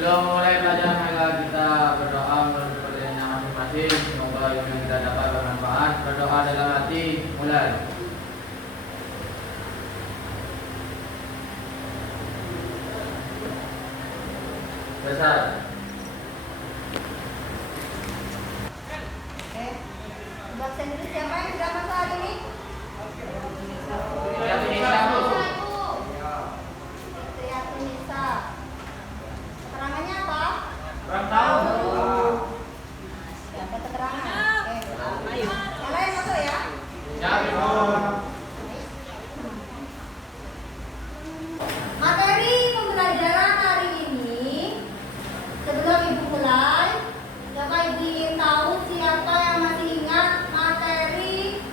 Sebelum mulai pelajaran maka kita berdoa menurut pertanyaannya masing-masing. Semoga ilmu yang kita dapat bermanfaat. Berdoa dalam hati. Mulai. Selesai. Bahasa Inggris siapa yang sudah masuk hari ini? Triatunisa. Keterangannya apa? Kurang tahu. Siapa keterangan? Yang lain masuk ya? Ya, Ibu. Materi pembelajaran hari ini, sebelum Ibu mulai, Bapak Ibu ingin tahu siapa yang masih ingat materi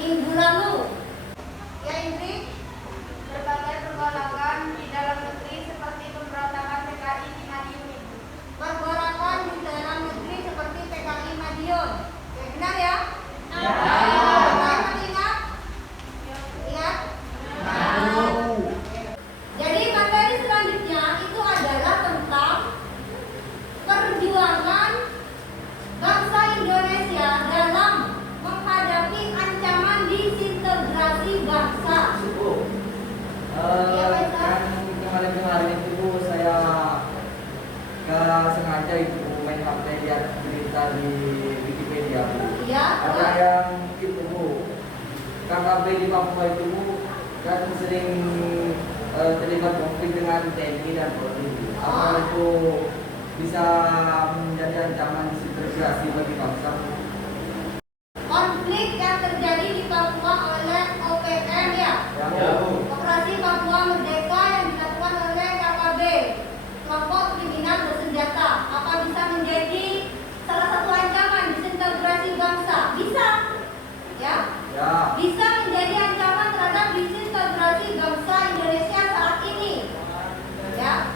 minggu lalu? Ya, Indri? Berbagai pergolakan di dalam negeri seperti pemberontakan PKI di Madiun, Ibu. Pergolakan di dalam negeri seperti PKI Madiun. Oke, benar ya? Ya. Kalian masih ingat? Ingat? Jadi materi selanjutnya itu adalah tentang perjuangan bangsa Indonesia dalam menghadapi ancaman disintegrasi bangsa. Kan kemarin-kemarin itu Bu, saya gak sengaja itu main HP lihat berita di Wikipedia Bu. Iya, Ada yang itu Bu, KKB di Papua itu Bu, kan sering terlibat konflik dengan TNI dan Polri. Apa itu bisa menjadi ancaman disintegrasi bagi bangsa Bu? konflik yang terjadi di Papua oleh OPM ya. Ya, Bu. Operasi Papua Merdeka yang dilakukan oleh KKB, kelompok kriminal bersenjata, apa bisa menjadi salah satu ancaman disintegrasi bangsa? Bisa, ya? Ya. Bisa menjadi ancaman terhadap disintegrasi bangsa Indonesia saat ini, ya?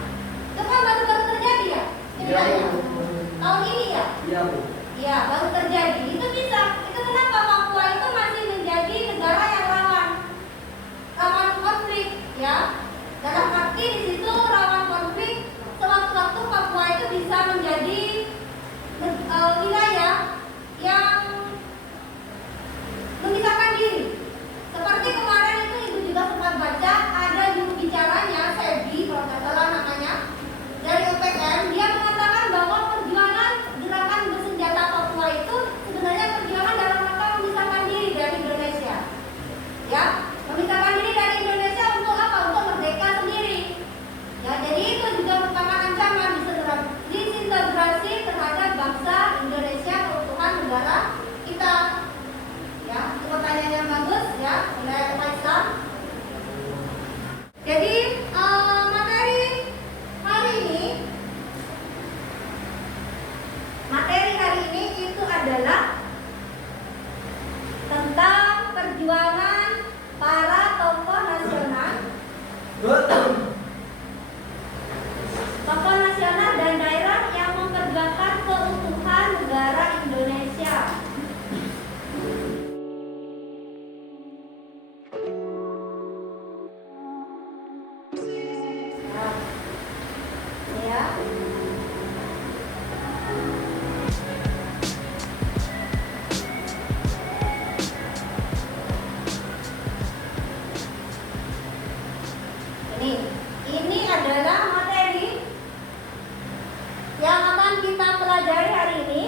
Itu kan baru-baru terjadi ya? Ceritanya. Tahun ini ya? Iya Bu. Ya, baru terjadi. Itu bisa. Itu kenapa Papua itu masih menjadi negara yang rawan konflik, ya. Dalam arti di situ rawan konflik. Sewaktu-waktu Papua itu bisa menjadi wilayah yang memisahkan diri. Seperti kemarin itu Ibu juga sempat baca ada juru bicaranya, Sebi kalau nggak salah namanya, dari UPM. Dia mengatakan bahwa perjuangan gerakan bersenjata Papua itu sebenarnya perjuangan dalam rangka memisahkan diri dari Indonesia, ya, memisahkan diri dari Indonesia untuk apa? Untuk merdeka sendiri, ya. Jadi itu juga merupakan ancaman disintegrasi terhadap bangsa Indonesia, keutuhan negara kita, ya. Itu pertanyaan yang bagus, ya, oleh Pak Islam. Jadi materi hari ini itu adalah tentang perjuangan para tokoh nasional, dan daerah yang memperjuangkan keutuhan negara Indonesia. Ya. Ini adalah materi yang akan kita pelajari hari ini,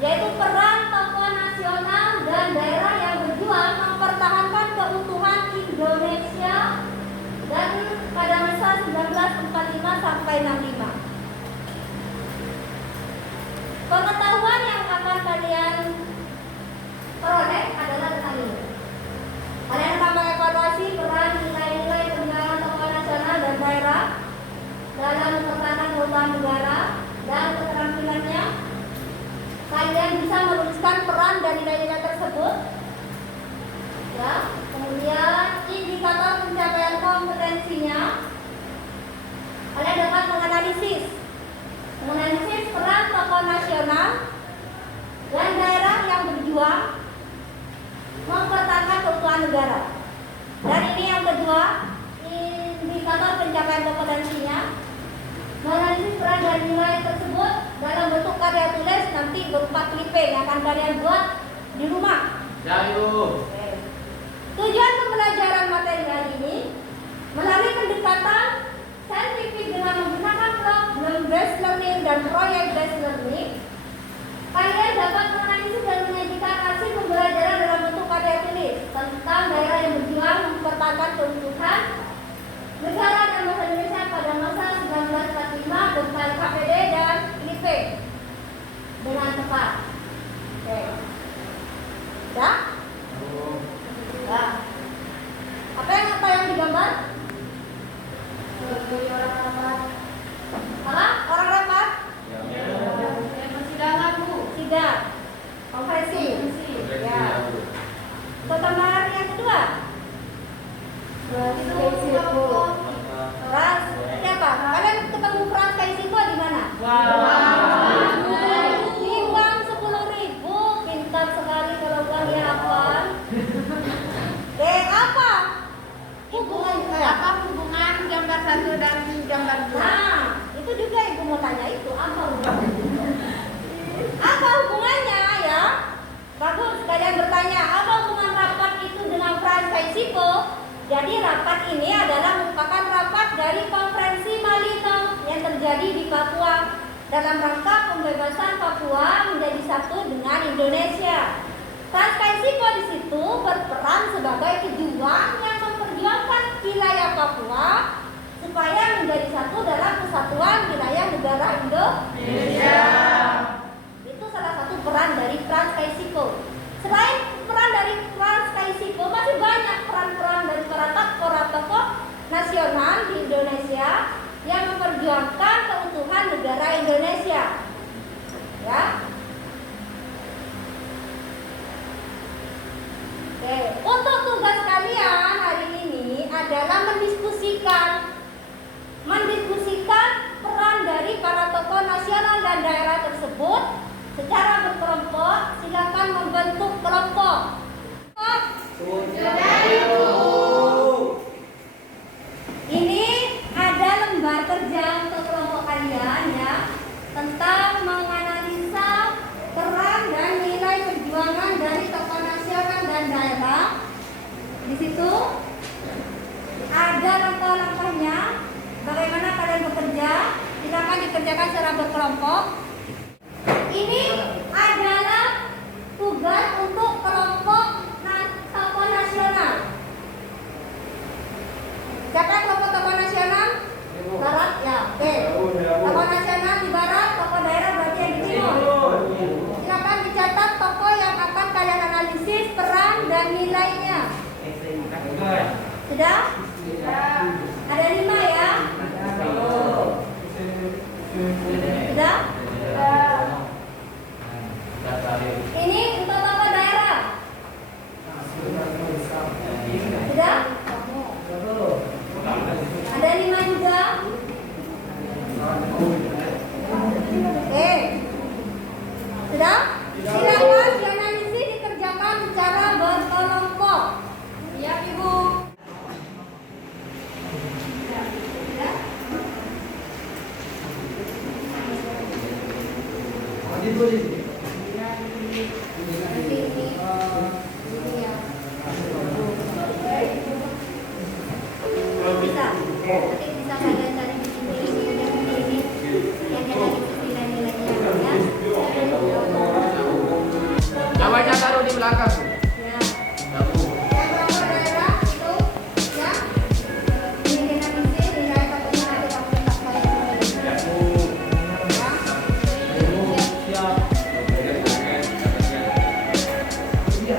yaitu peran tokoh nasional dan daerah yang berjuang mempertahankan keutuhan Indonesia dan pada masa 1945 sampai 65. Pengetahuan yang akan kalian peroleh adalah tentang ini. Kalian akan mengevaluasi peran nilai-nilai perjuangan tokoh nasional dan daerah dalam mempertahankan keutuhan negara dan keterampilannya. Kalian bisa menuliskan peran dan nilai-nilai tersebut, ya. Kemudian indikator pencapaian kompetensinya. Kalian dapat menganalisis peran tokoh nasional dan daerah yang berjuang mempertahankan keutuhan negara. Dan ini yang kedua, indikator pencapaian kompetensinya, menganalisis peran dan nilai tersebut dalam bentuk karya tulis nanti berupa clipping yang akan kalian buat di rumah. Ya, Ibu. Oke. Tujuan pembelajaran materi hari ini melalui pendekatan saintifik dengan menggunakan problem based learning dan project based learning, kalian dapat menganalisis dan menyajikan hasil pembelajaran dalam bentuk karya tulis tentang daerah yang berjuang mempertahankan keutuhan negara dan bangsa Indonesia pada masa 1945 berupa KPD dan IP dengan tepat. Oke. Ya? Ya. Apa yang digambar? Orang rapat. Apa? Orang rapat? Persidangan, Bu. Sidang. Konferensi. Ya. Untuk gambar yang kedua. Frans, siapa? Kalian ketemu Frans Kaisiko di mana? Di uang 10.000. Pintar sekali kalau uangnya apa? Apa? Apa hubungan gambar 1 dan gambar 2? Nah, itu juga ibu mau tanya itu apa hubungannya? Apa hubungannya ya? Bagus, kalian bertanya apa hubungan rapat itu dengan Frans Kaisiko? Jadi rapat ini adalah merupakan rapat dari konferensi Malino yang terjadi di Papua dalam rangka pembebasan Papua menjadi satu dengan Indonesia. Frans Kaisiko di situ berperan sebagai pejuang yang memperjuangkan wilayah Papua supaya menjadi satu dalam kesatuan wilayah negara Indonesia. Itu salah satu peran dari Frans Kaisiko. Selain peran dari Frans Kaisiko, masih banyak peran-peran dari para tokoh nasional di Indonesia yang memperjuangkan keutuhan negara Indonesia. Ya. Oke, untuk tugas kalian hari ini adalah mendiskusikan peran dari para tokoh nasional dan daerah tersebut secara berkelompok. Silakan membentuk kelompok. Ini ada lembar kerja untuk kelompok kalian ya, tentang menganalisa peran dan nilai perjuangan dari tokoh nasional dan daerah. Di situ ada langkah-langkahnya, bagaimana kalian bekerja. Silakan dikerjakan secara berkelompok. Ini adalah tugas untuk kelompok tokoh nasional. Siapa kelompok tokoh nasional? Barat ya, oke. Tokoh nasional di barat, tokoh daerah berarti yang di timur. Silakan dicatat tokoh yang akan kalian analisis peran dan nilainya. Sudah? Ada 5 ya? Sudah? Ini untuk tokoh daerah. Sudah? Ada 5 juga. Oke. Sudah? Silakan dianalisis, dikerjakan secara berkelompok. Iya, Ibu. Bisa. Nanti bisa kalian cari di sini yang dianalisis nilai-nilainya ya. Namanya taruh di belakang. Ya. Yang berapa daerah itu ya? Ini dianalisis nilai tokohnya nanti kamu letak kalian tulis. Ya.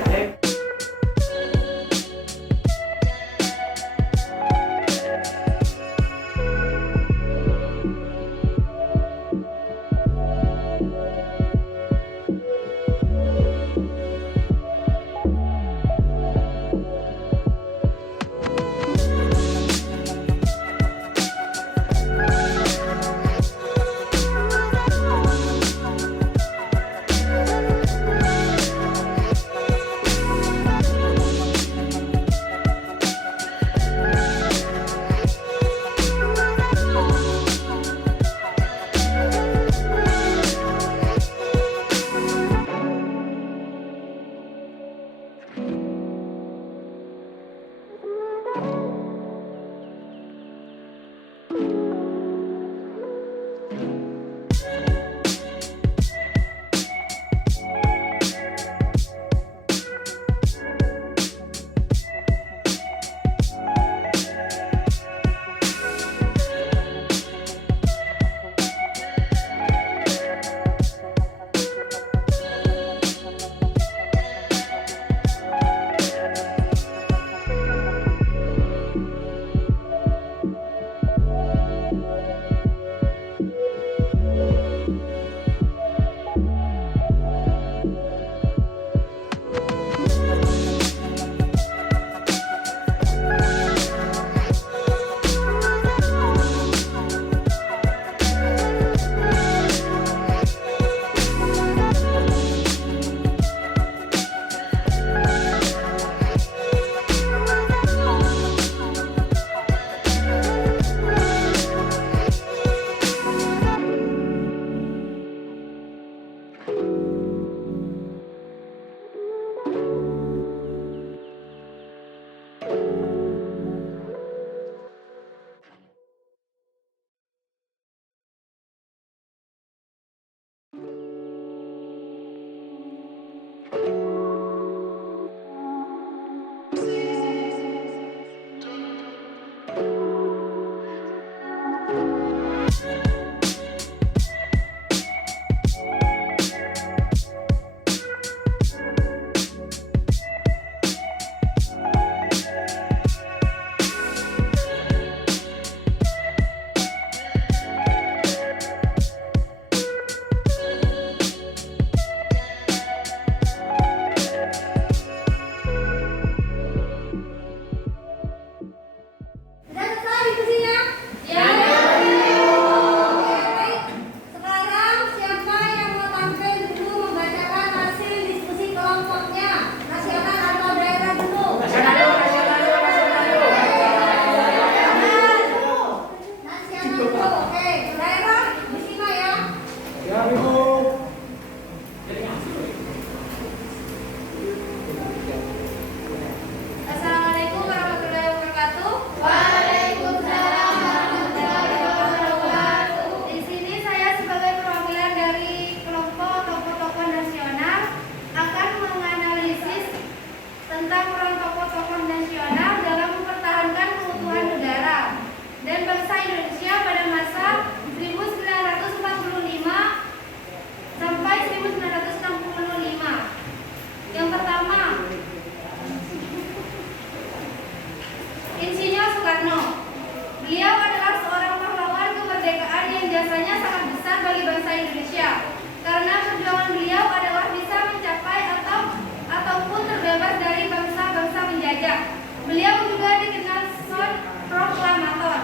Beliau juga dikenal son proklamator.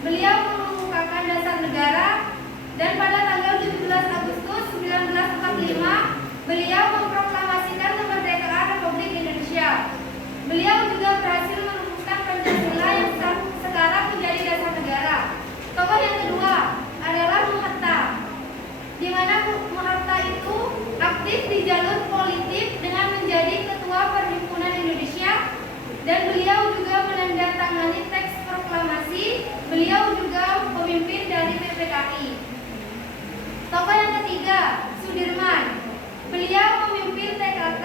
Beliau mengemukakan dasar negara dan pada tanggal 17 Agustus 1945 beliau memproklamasikan kemerdekaan Republik Indonesia. Beliau juga berhasil merumuskan Pancasila yang sekarang menjadi dasar negara. Tokoh yang kedua adalah Bung Hatta, di mana Bung Hatta itu aktif di jalur politik dengan menjadi Ketua Perhimpunan Indonesia dan beliau juga menandatangani teks proklamasi. Beliau juga pemimpin dari PPKI. Tokoh yang ketiga, Sudirman. Beliau memimpin TKK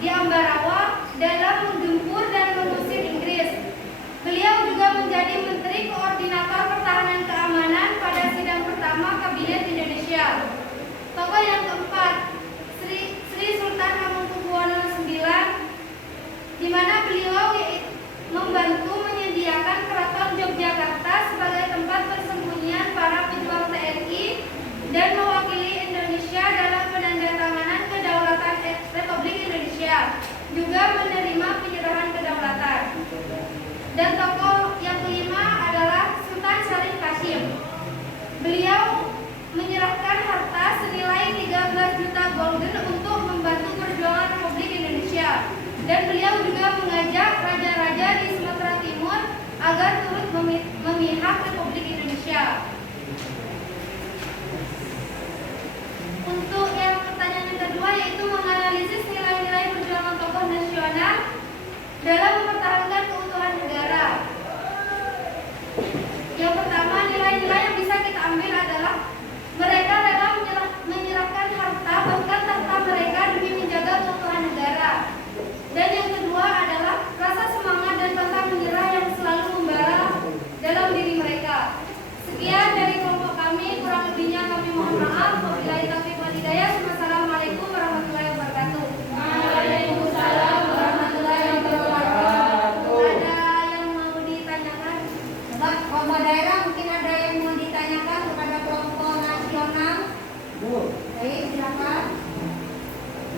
di Ambarawa dalam menggempur dan mengusir Inggris. Beliau juga menjadi Menteri Koordinator Pertahanan Keamanan pada sidang pertama Kabinet Indonesia. Tokoh yang keempat, Sri Sultan Hamengkubuwono IX, di mana beliau membantu menyediakan Keraton Yogyakarta sebagai tempat persembunyian para pejuang TNI dan mewakili Indonesia dalam penandatanganan kedaulatan Republik Indonesia, juga menerima penyerahan kedaulatan. Dan tokoh yang kelima adalah Sultan Syarif Kasim. Beliau menyerahkan harta senilai 13 juta gulden untuk membantu perjuangan Republik Indonesia. Dan beliau juga mengajak raja-raja di Sumatera Timur agar turut memihak Republik Indonesia. Untuk yang pertanyaan yang kedua yaitu menganalisis nilai-nilai perjuangan tokoh nasional dalam mempertahankan keutuhan negara. Yang pertama, nilai-nilai yang bisa kita ambil adalah mereka rela menyerahkan harta bahkan tahta mereka demi menjaga keutuhan negara. Dan yang kedua adalah rasa semangat dan pantang menyerah yang selalu membara dalam diri mereka. Sekian dari kelompok kami, kurang lebihnya kami mohon maaf. Wabillahi taufiq wal hidayah. Wassalamualaikum warahmatullahi wabarakatuh. Waalaikumsalam warahmatullahi wabarakatuh. Ada yang mau ditanyakan? Kelompok daerah mungkin ada yang mau ditanyakan kepada kelompok nasional. Bu, Baik, silakan.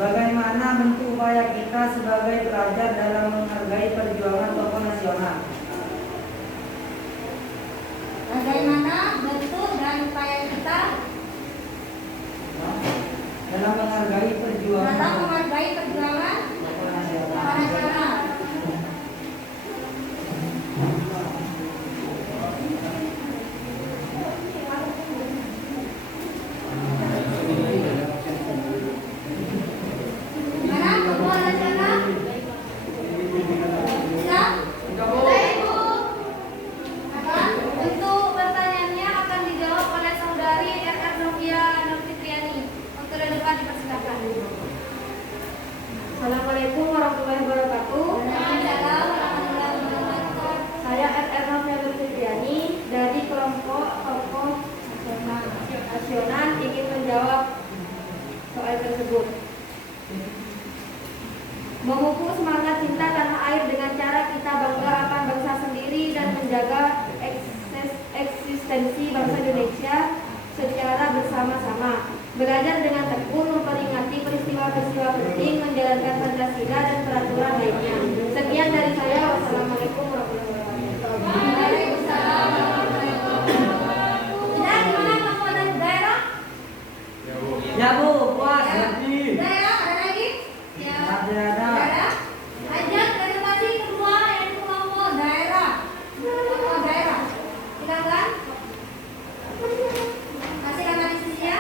bagaimana bentuk upaya kita sebagai pelajar dalam menghargai perjuangan tokoh nasional? Bagaimana bentuk dan upaya kita Dalam menghargai perjuangan dalam menghargai perjuangan tokoh tokoh nasional. nasional? Gimana? Tokoh nasional? Siap? Apa? Untuk pertanyaannya akan dijawab oleh saudari RR Novia Nurfitriani. Waktu depan dipersilakan. Assalamualaikum warahmatullahi wabarakatuh. Waalaikumsalam warahmatullahi wabarakatuh. Saya RR Novia Nurfitriani dari kelompok tokoh nasional ingin menjawab soal tersebut. Memupuk semangat cinta tanah air dengan cara kita bangga akan bangsa sendiri dan menjaga eksistensi bangsa Indonesia secara bersama-sama. Belajar dengan tekun, memperingati peristiwa-peristiwa penting, menjalankan Pancasila dan peraturan lainnya. Sekian dari saya. Wassalamualaikum warahmatullahi wabarakatuh. Waalaikumsalam warahmatullahi wabarakatuh. Sudah, gimana kelompok daerah? Ya Bu, puas hati. Daerah ada lagi? Ya. Masih ada. Daerah. Ajak presentasi kedua yaitu kelompok daerah. Kelompok daerah. Silakan. Kasih analisisnya.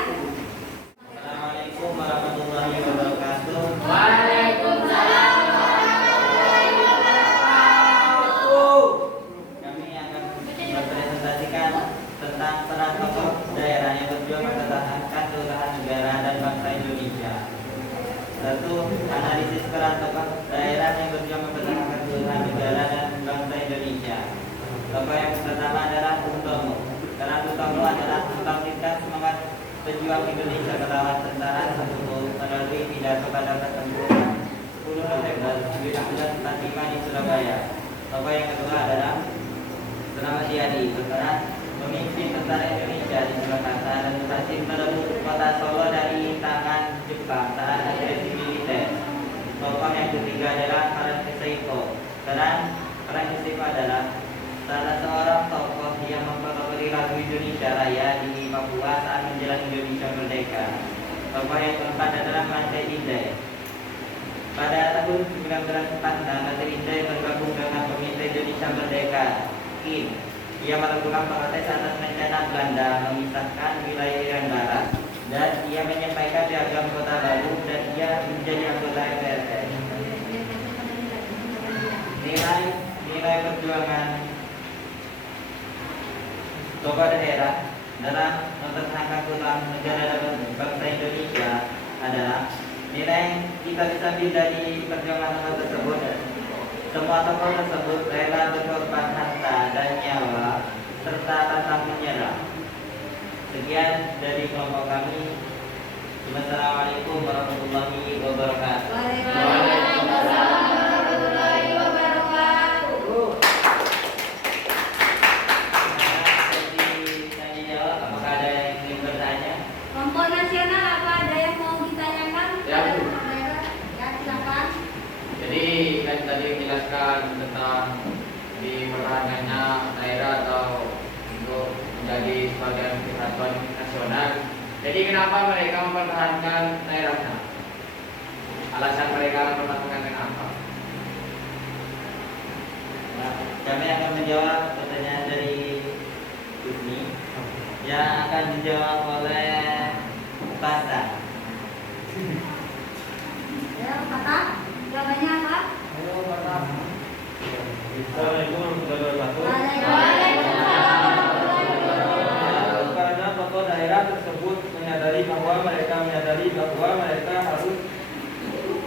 Assalamualaikum warahmatullahi wabarakatuh. Waalaikumsalam. Kami akan mempresentasikan tentang peran tokoh daerah yang berjuang mempertahankan keutuhan negara dan bangsa Indonesia. Satu, analisis peran tokoh daerah yang berjuang mempertahankan keutuhan negara dan bangsa Indonesia. Tokoh yang pertama adalah Bung Tomo. Peran Bung Tomo adalah membangkitkan semangat pejuang Indonesia melawan tentara sekutu melalui pidato pada pertempuran 10 November 1945 di Surabaya. Tokoh yang kedua adalah Selamat Riyadi, berperan memimpin tentara Indonesia di Surakarta dan berhasil merebut kota Solo dari tangan Jepang saat agresi militer. Tokoh yang ketiga adalah Harun Kesaiko. Peran Peran Yusuf adalah salah seorang tokoh yang mempelopori lagu Indonesia Raya di Papua saat menjelang Indonesia Merdeka. Tokoh yang keempat adalah Mate Indai. Pada tahun 1946, Mate Indai bergabung dengan Komite Indonesia Merdeka (KIM). Ia melakukan protes atas rencana Belanda memisahkan wilayah Irian Barat, dan ia menyampaikan piagam kota baru, dan ia menjadi anggota MPRT. Nilai perjuangan tokoh daerah dalam mempertahankan keutuhan negara dan bangsa Indonesia adalah nilai yang kita bisa ambil dari perjuangan tokoh tersebut. Semua tokoh tersebut rela berkorban harta dan nyawa serta pantang menyerah. Sekian dari kelompok kami. Wassalamualaikum warahmatullahi wabarakatuh. Waalaikumsalam warahmatullahi wabarakatuh. Tanya jawab, apakah ada yang ingin bertanya? Kelompok nasional apa ada yang mau ditanyakan? Ya, Bu. Ya, silakan. Jadi kan tadi menjelaskan tentang dipertahankannya daerah atau untuk menjadi sebagai kesatuan nasional. Jadi kenapa mereka mempertahankan daerahnya? Alasan mereka mempertahankan kenapa? Nah, kami akan menjawab pertanyaan dari Yusni yang akan dijawab oleh Pata. Ya, kata jawabannya apa? Ayo, Bapak. Assalamualaikum warahmatullahi wabarakatuh. Waalaikumsalam warahmatullahi wabarakatuh. Karena tokoh daerah tersebut menyadari bahwa mereka harus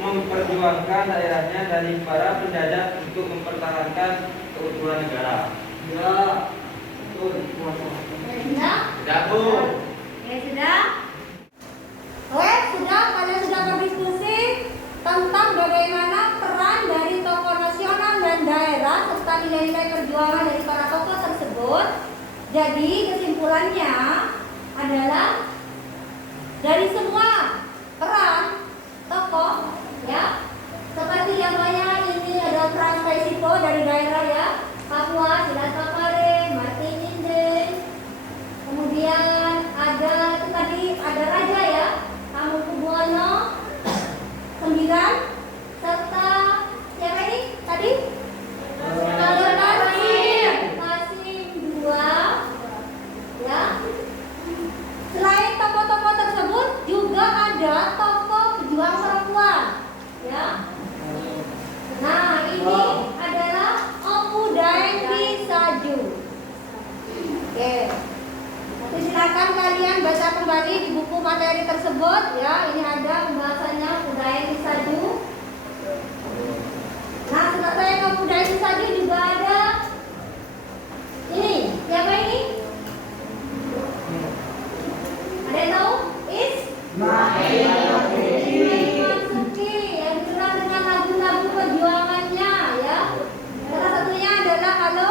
memperjuangkan daerahnya dari para penjajah untuk mempertahankan keutuhan negara. Ya, betul. Sudah? Sudah, Bu. Ya, sudah. Oke, sudah. Kalian sudah berdiskusi tentang bagaimana peran dari tokoh nasional dan daerah serta nilai-nilai perjuangan dari para tokoh tersebut. Jadi kesimpulannya adalah dari semua peran tokoh, ya, seperti yang banyak ini ada peran spesifik dari daerah, ya, Papua, Silat Papare, Mati Indai. Kemudian ada itu tadi ada raja, ya, Hamengkubuwono 9, serta siapa ini tadi? Kasim 2, ya. Selain tokoh-tokoh tersebut juga ada tokoh pejuang perempuan, ya. Nah, ini adalah Opu Daengki Saju. Oke. Nanti silakan kalian baca kembali di buku materi tersebut, ya. Ini ada pembahasannya Opu Daengki Saju. Nah, selesai Opu Daengki Saju juga ada ini. Siapa ini? Ada yang tahu? Ismail Marzuki yang dikenal dengan lagu-lagu perjuangannya, ya. Salah satunya adalah Halo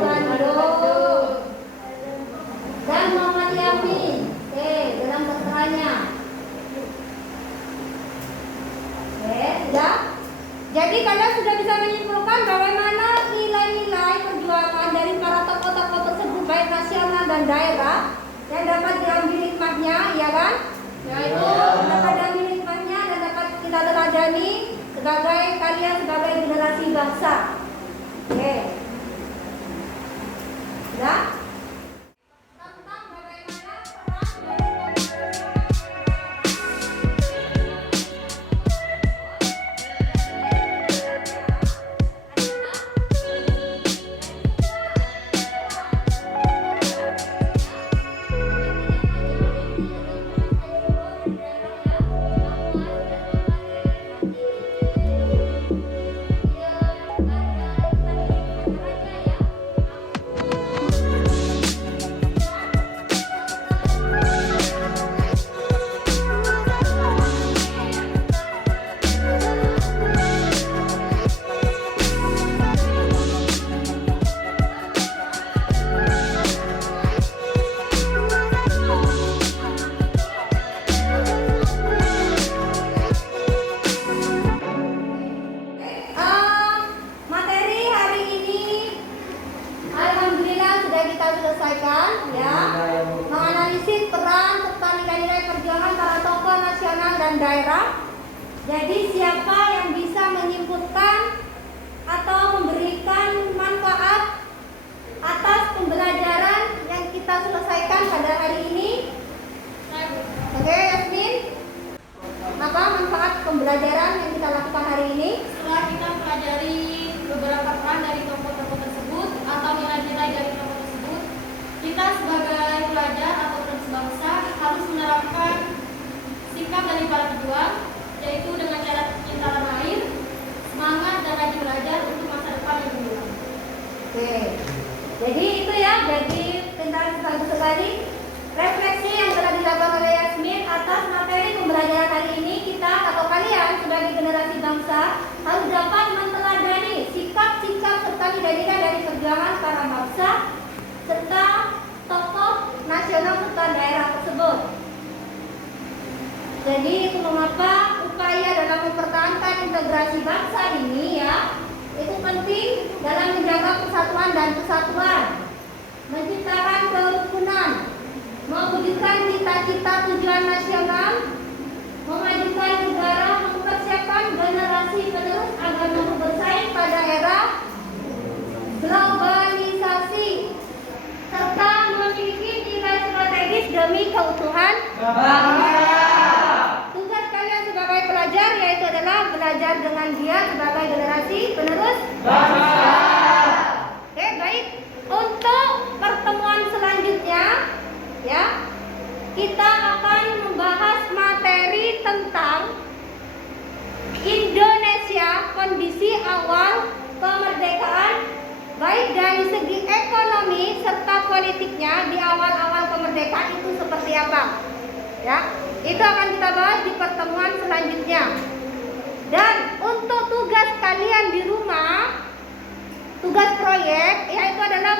Bandung dan Muhammad Yamin. Oke, dalam keterangannya. Oke, sudah. Jadi kalian sudah bisa menyimpulkan bagaimana nilai-nilai perjuangan dari para tokoh-tokoh tersebut baik nasional dan daerah yang dapat diambil hikmahnya, ya kan? Yaitu dapat diambil hikmahnya dan dapat kita teladani sebagai kalian sebagai generasi bangsa. Oke. Sudah? kita selesaikan, ya. Menganalisis peran serta nilai-nilai perjuangan para tokoh nasional dan daerah. Jadi siapa yang bisa menyimpulkan atau memberikan manfaat atas pembelajaran yang kita selesaikan pada hari ini? Oke, Yasmin. Apa manfaat pembelajaran yang kita lakukan hari ini? Setelah kita pelajari beberapa peran dari tokoh-tokoh tersebut atau nilai-nilai dari tokoh tersebut, kita sebagai pelajar atau sebangsa harus menerapkan sikap dari para pejuang, yaitu dengan cara cinta tanah air, semangat dan rajin belajar untuk masa depan yang gemilang. Oke. Jadi itu ya, jadi tentang bagus sekali refleksi yang telah dilakukan oleh Yasmin atas materi pembelajaran hari ini. Kita atau kalian sebagai generasi bangsa harus dapat meneladani sikap-sikap serta nilai-nilai dari perjuangan para bangsa serta tokoh nasional serta daerah tersebut. Jadi itu mengapa upaya dalam mempertahankan integrasi bangsa ini ya, itu penting dalam menjaga persatuan dan kesatuan, menciptakan kerukunan, mewujudkan cita-cita tujuan nasional, memajukan negara, mempersiapkan generasi penerus agar mampu bersaing pada era globalisasi, serta memiliki nilai strategis demi keutuhan bangsa. Tugas kalian sebagai pelajar yaitu adalah belajar dengan giat sebagai generasi penerus bangsa. Oke, baik. Untuk pertemuan selanjutnya, ya, kita akan membahas materi tentang Indonesia, kondisi awal kemerdekaan, baik dari segi ekonomi serta politiknya di awal-awal kemerdekaan itu seperti apa. Ya, itu akan kita bahas di pertemuan selanjutnya. Dan untuk tugas kalian di rumah, tugas proyek yaitu adalah